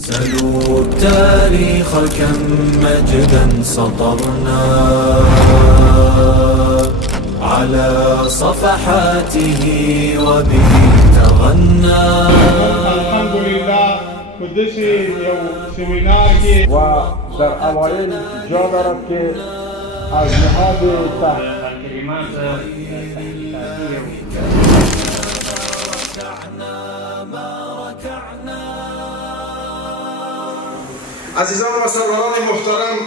سلوا التاريخ كم مجدا سطرنا على صفحاته وبه تغنى. الحمد لله کدش یو سمینار کی و در اوایل جا دارد که از نهاد کلمات عزیزان و سروران محترم،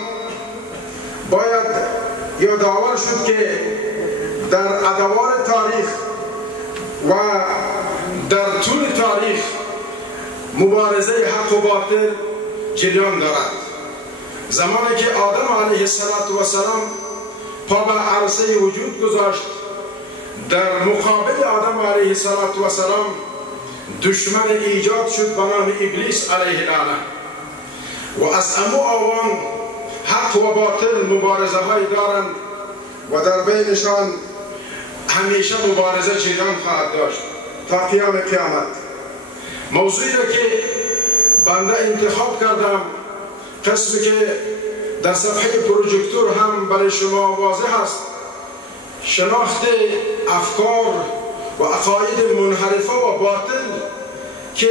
باید یادآور شد که در ادوار تاریخ و در طول تاریخ مبارزه حق و باطل جریان دارد. زمانی که آدم علیه السلام پا به عرصه وجود گذاشت، در مقابل آدم علیه السلام دشمن ایجاد شد به نام ابلیس علیه لعنه و از امو آوان حق و باطل مبارزه های دارند و در بینشان همیشه مبارزه جریان خواهد داشت تا قیام قیامت. موضوعی را که بنده انتخاب کردم، قسمی که در صفحه پروژکتور هم برای شما واضح است، شناخت افکار و عقاید منحرفه و باطل که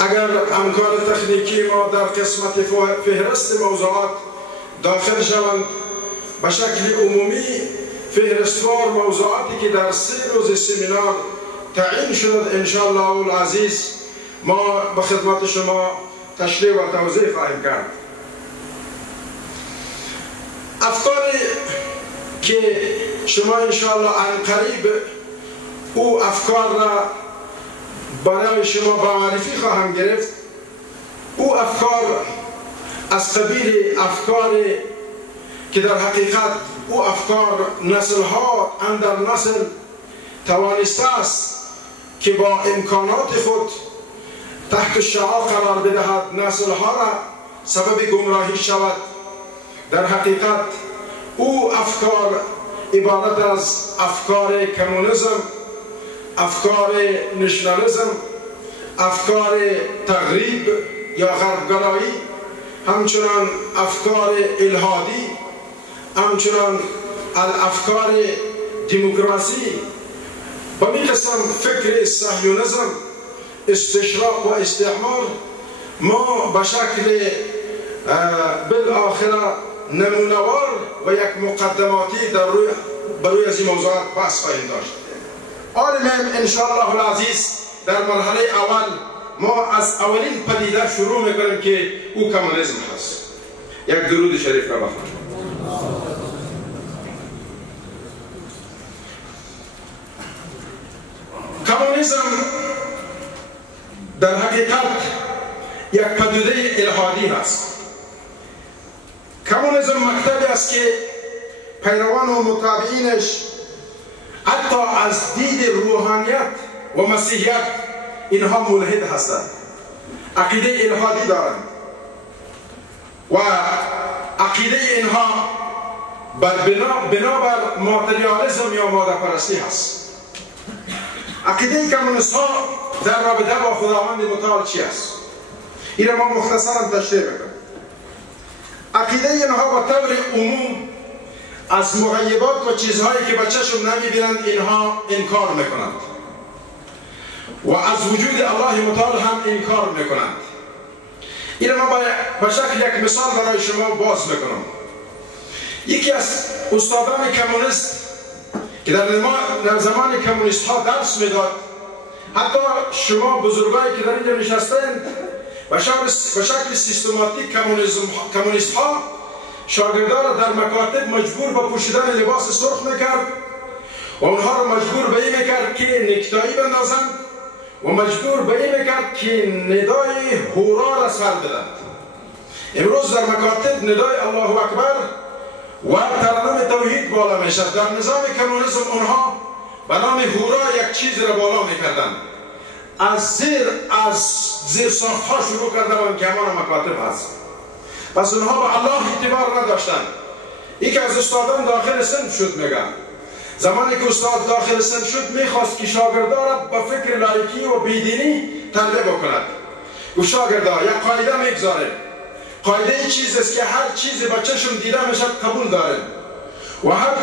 اگر امکان تکنیکی ما در قسمت فهرست موضوعات داخل شوند، به شکل عمومی فهرستوار موضوعاتی که در 3 روز سمینار تعیین شد انشاءالله العزیز ما به خدمت شما تشریح و توضیح خواهیم کرد. افکاری که شما انشاءالله عنقریب او افکار را برای شما با معرفی خواهم گرفت. او افکار از قبیل افکاری که در حقیقت او افکار نسل‌ها اندر نسل توانسته است که با امکانات خود تحت شعار قرار بدهد، نسل‌ها را سبب گمراهی شود. در حقیقت او افکار عبارت از افکار کمونیسم، افکار نشنالیسم، افکار تغریب یا غربگرایی، همچنان افکار الحادی، همچنان افکار دموکراسی و می قسم فکر صهیونیسم، استشراق و استعمار. ما به شکل بالاخره نمونوار و یک مقدماتی بر روی از این موضوعات بحث خواهیم داشت. آرمیم انشاءالله العزیز در مرحله اول ما از اولین پدیده شروع میکنیم که او کمونیسم هست. یک درود شریف را بخوانیم. کمونیسم در حقیقت یک پدیده الحادی است. کمونیسم مکتبی است که پیروان و متابعینش حتی از دید روحانیت و مسیحیت اینها ملحد هستند، عقیده الحادی دارند و عقیده اینها بنابر ماتریالیسم یا ماده پرستی هست. عقیده کمونیست ها در رابطه با خداوند متعال چی است؟ این را ما مختصرا تشریح میکنیم. عقیده اینها به طور عموم از مغیبات و چیزهایی که به چشم نمیبینند اینها انکار میکنند و از وجود الله متعال هم انکار میکنند. این را ما به شکل یک مثال برای شما باز میکنم. یکی از استادان کمونیست که در زمان کمونیست ها درس میداد، حتی شما بزرگایی که در اینجا نشستند به شکل سیستماتیک کمونیست ها شاگردان را در مکاتب مجبور به پوشیدن لباس سرخ میکرد و اونها را مجبور به این میکرد که نکتایی بندازند و مجبور به این میکرد که ندای هورا را سر بدند. امروز در مکاتب ندای الله اکبر و ترنم توحید بالا میشد. در نظام کمونیسم اونها به نام هورا یک چیز را بالا میکردند. از زیر ساخت ها شروع کردند که همان مکاتب هست. پس اونها به الله اعتبار نداشتند. یکی از استادان داخل صنف شد. میگن زمانی که استاد داخل صنف شد میخواست که شاگردان را به فکر لایکی و بیدینی تربیت بکند. گفت شاگردا یک قاعده میگذاریم. قاعده این چیز است که هر چیزی با چشم دیده میشد قبول داریم و هر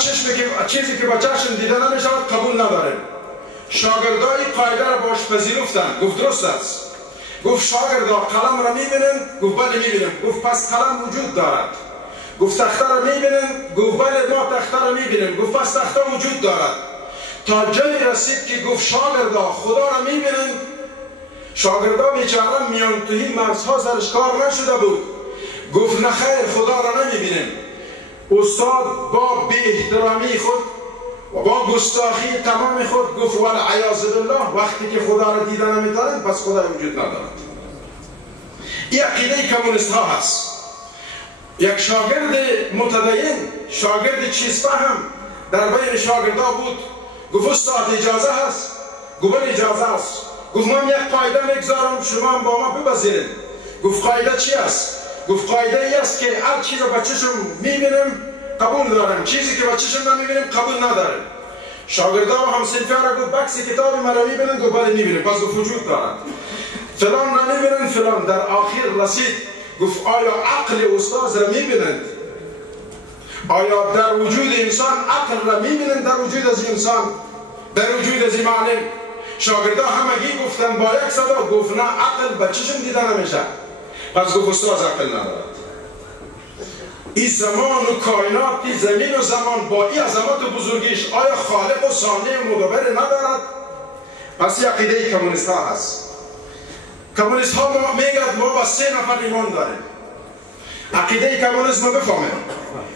چیزی که با چشم دیده نمیشود قبول نداریم. شاگردا این قاعده را باش پذیرفتند. گفت درست است. گفت شاگردا قلم را میبینند؟ گفت بله میبینیم. گفت پس قلم وجود دارد. گفت تخته را میبینند؟ گفت بله ما تخته را میبینیم. گفت پس تخته وجود دارد. تا جایی رسید که گفت شاگردا خدا را میبینند؟ شاگردا بیچاره میان توی مغزها سرش کار نشده بود. گفت نه خیر خدا را نمیبینیم. استاد با بی احترامی خود و با گستاخی تمام خود گفت والعیاذ بالله وقتی که خدا را دیده نمیتونند پس خدا وجود ندارد. این عقیده کمونیست ها هست. یک شاگرد متدین، شاگرد چیز فهم در بین شاگردا بود. گفت استاد اجازه هست؟ گفت اجازه هست. گفت من یک قاعده میگذارم شما با ما بپذیرید. گفت قاعده چی است؟ گفت قاعده ای است که هر چیز رو با چشم میبینیم قبول دارم، چیزی که با چشم نمیبینیم قبول نداریم. شاگردا و همصنفیان را گفت بکس کتاب مرا میبینن؟ گفت بله میبینیم. پس گفت وجود دارد. فلان را میبینن؟ فلان. در آخر رسید گفت آیا عقل استاد را میبینند؟ آیا در وجود انسان عقل را میبینند؟ در وجود از انسان، در وجود از معلم. شاگردا همگی گفتن با یک صدا گفت نه عقل با چشم دیده نمیشه. پس گفت استاد عقل ندارد. این زمان و کائنات، این زمین و زمان با این عظمت و بزرگیش آیا خالق و صانع و مدبر ندارد؟ پس این عقیده کمونیست ها هست. کمونیست ها میگن ما با 3 نفر ایمان داریم. عقیده کمونیسم بفهمیم.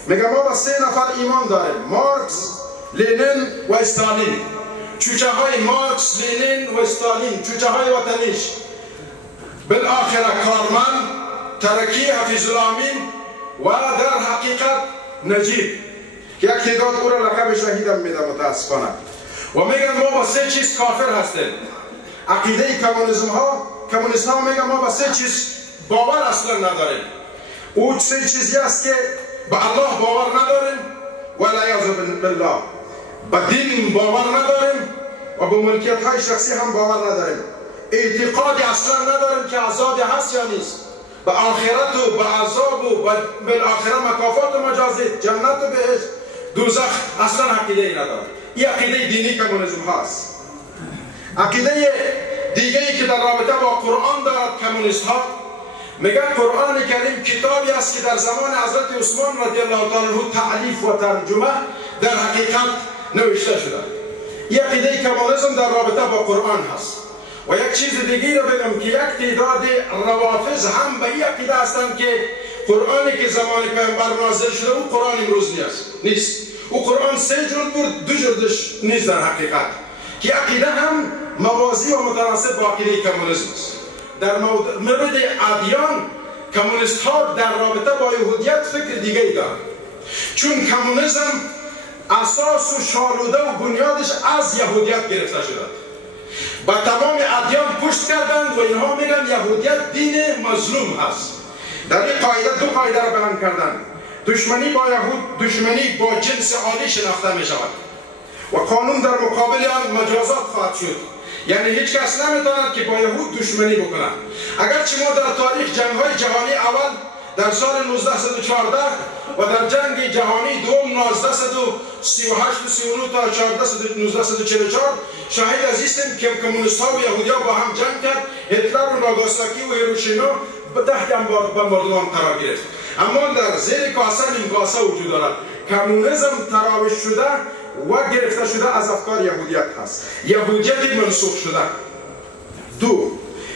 میگن ما با 3 نفر ایمان داریم: مارکس، لنین و استالین. چوچه های مارکس، لنین و استالین، چوچه های وطنیش. بالاخره کارمن، ترکی، حفیظ الامین و در حقیقت نجیب که یک تعداد او را لقب شهیدم میده متاسفانه. و میگن ما با 3 چیز کافر هستیم. عقیده کمونیست ها میگن ما با 3 چیز باور اصلا نداریم. او 3 چیزی است که به الله باور نداریم و العیاذ بالله، به دین باور نداریم و به ملکیت های شخصی هم باور نداریم. اعتقاد اصلا نداریم که عذاب هست یا نیست، به آخرت و به عذاب و بالاخره مکافات و مجازات، جنت و بهشت، دوزخ اصلا عقیده ای نداریم. این عقیده دینی کمونیسم هست. عقیده دیگه ای که در رابطه با قرآن دارد کمونیست ها، میگن قرآن کریم کتابی است که در زمان حضرت عثمان رضی الله تعالی عنه تعلیف و ترجمه در حقیقت نوشته شده. این عقیده کمونیسم در رابطه با قرآن هست. و یک چیز دیگه رو بگم که یک تعداد روافض هم به این عقیده هستند که قرآنی که زمان پیامبر نازل شده او قرآن امروز نیست. او قرآن 3 جلد بود، 2 جلدش نیست در حقیقت. که عقیده هم موازی و متناسب با عقیده کمونیسم است. در مورد ادیان کمونیست ها در رابطه با یهودیت فکر دیگه ای دارند. چون کمونیسم اساس و شالوده و بنیادش از یهودیت گرفته شده. با تمام ادیان پشت کردند و اینها میگن یهودیت دین مظلوم هست. در این قاعده 2 قاعده را بیان کردند: دشمنی با یهود، دشمنی با جنس عالی شناخته می شود و قانون در مقابل آن مجازات خواهد شد. یعنی هیچ کس نمیتواند که با یهود دشمنی بکنه. اگرچه ما در تاریخ جنگ‌های جهانی اول در سال 1914 و در جنگ جهانی دوم 1938 و 39 تا 1944 شاهد از هستیم که کمونیست ها و یهودی‌ها با هم جنگ کرد. هتلر و ناگاساکی و هیروشیما به تحت بمباردمان قرار گرفت. اما در زیر کاسه نیم کاسه وجود دارد. کمونیسم تراوش شده و گرفته شده از افکار یهودیت هست. یهودیت منسوخ شده. 2.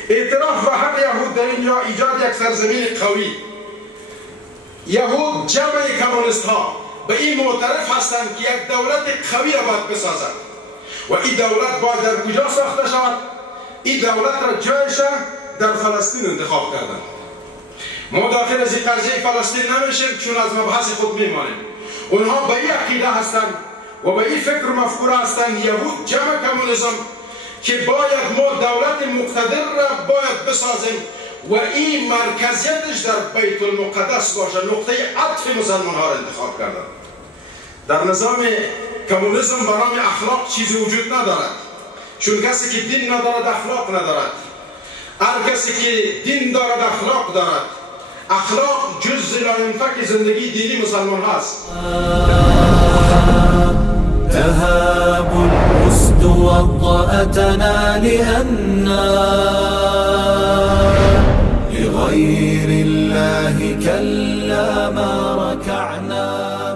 اعتراف به حق یهود در اینجا ایجاد یک سرزمین قوی. یهود جمع کمونیست ها به این معترف هستند که یک دولت قوی را باید بسازد و این دولت باید در کجا ساخته شود؟ این دولت را جایش در فلسطین انتخاب کردند. ما داخل از این قضیه فلسطین نمیشیم چون از مبحث خود میمانیم. اونها به این عقیده هستند و به این فکر و مفکوره هستند یهود جمع کمونیسم که باید ما دولت مقتدر را باید بسازیم و این مرکزیتش در بیت المقدس باشه. نقطه عطف مسلمان ها را انتخاب کردن. در نظام کمونیسم به نام اخلاق چیزی وجود ندارد، چون کسی که دین ندارد اخلاق ندارد. هر کسی که دین دارد اخلاق دارد. اخلاق جزء لاینفک زندگی دینی مسلمان هست. تهاب الأسد وطأتنا لأننا لغير الله كلا ما ركعنا.